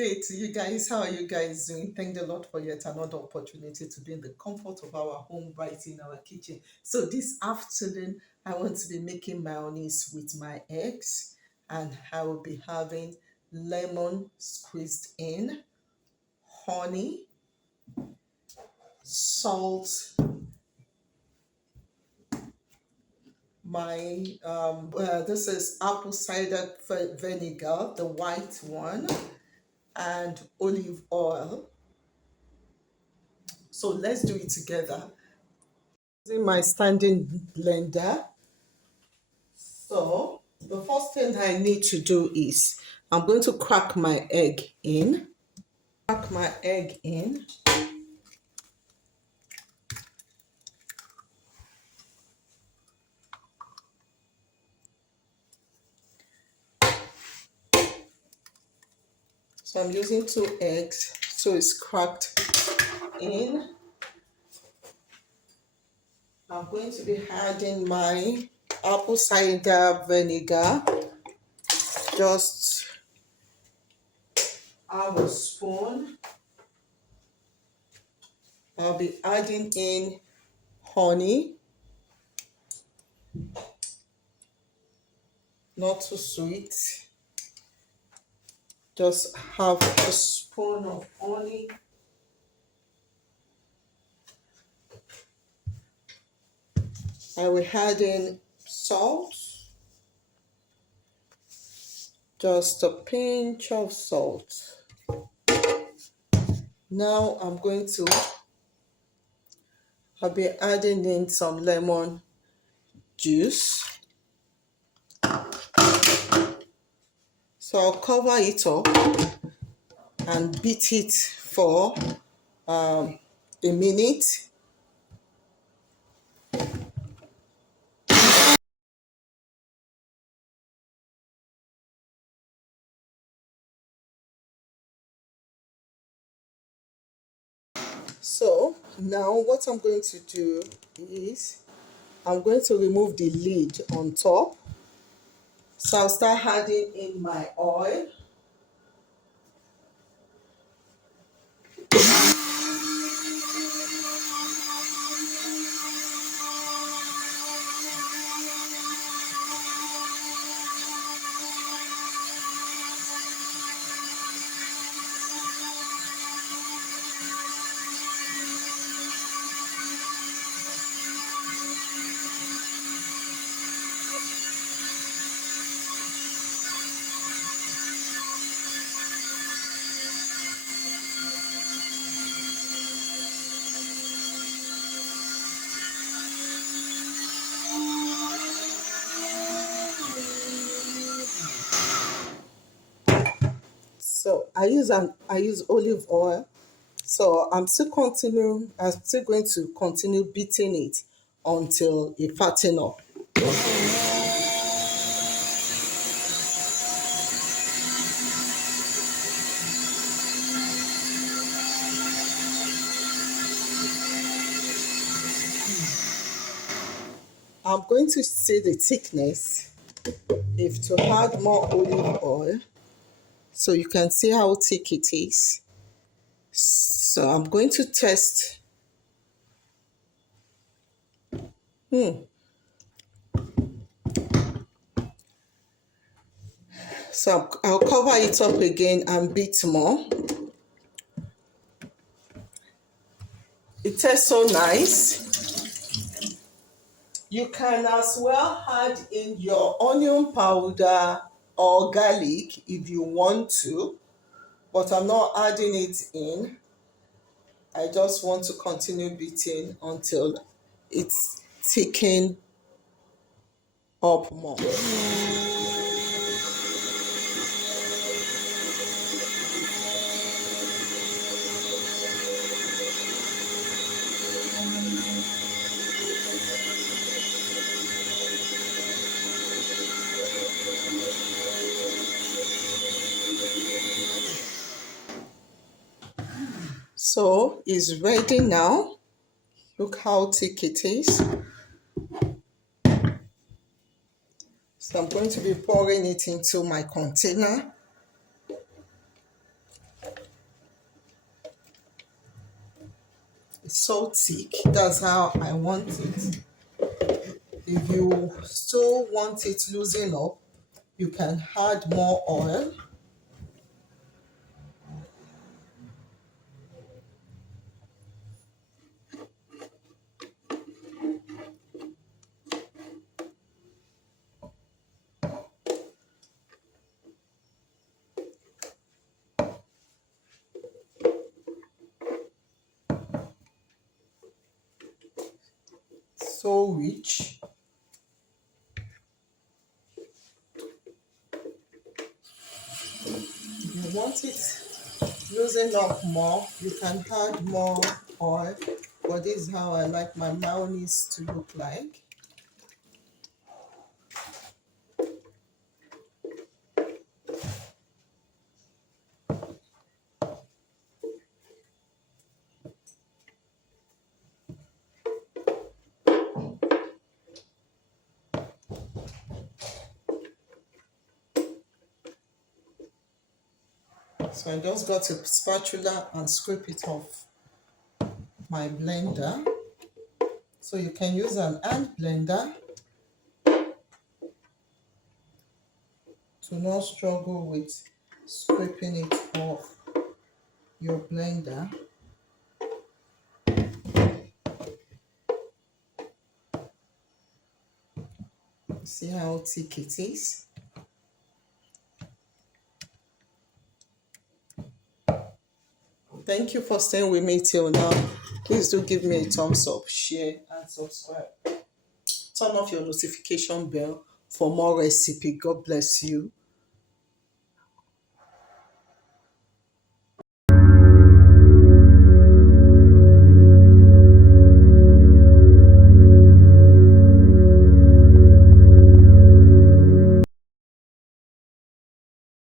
day to you guys. How are you guys doing? Thank the Lord for yet another opportunity to be in the comfort of our home, right in our kitchen. So this afternoon, I want to be making mayonnaise with my eggs, and I will be having lemon squeezed in, honey, salt, my this is apple cider vinegar, the white one, and olive oil. So let's do it together. Using my standing blender. So the first thing I need to do is I'm going to crack my egg in. Crack my egg in. So I'm using 2 eggs, so it's cracked in. I'm going to be adding my apple cider vinegar, just half a spoon. I'll be adding in honey, not too sweet, just half a spoon of honey. I will add in salt, just a pinch of salt. Now I'll be adding in some lemon juice. So I'll cover it up and beat it for a minute. So now what I'm going to do is I'm going to remove the lid on top. So I'll start adding in my oil. So I use olive oil. So I'm still going to continue beating it until it fatten up. I'm going to see the thickness if to add more olive oil, so you can see how thick it is. So I'm going to test. So I'll cover it up again and beat more. It tastes so nice. You can as well add in your onion powder or garlic if you want to, but I'm not adding it in. I just want to continue beating until it's thickened up more. So it's ready now. Look how thick it is. So I'm going to be pouring it into my container. so thick. That's how I want it. If you still want it loosen up, you can add more oil. So rich. If you want it loosen up more, you can add more oil. But this is how I like my mayonnaise to look like. So I just got a spatula and scrape it off my blender. So you can use an hand blender to not struggle with scraping it off your blender. See how thick it is? Thank you for staying with me till now. Please do give me a thumbs up, share, and subscribe. Turn off your notification bell for more recipe. God bless you.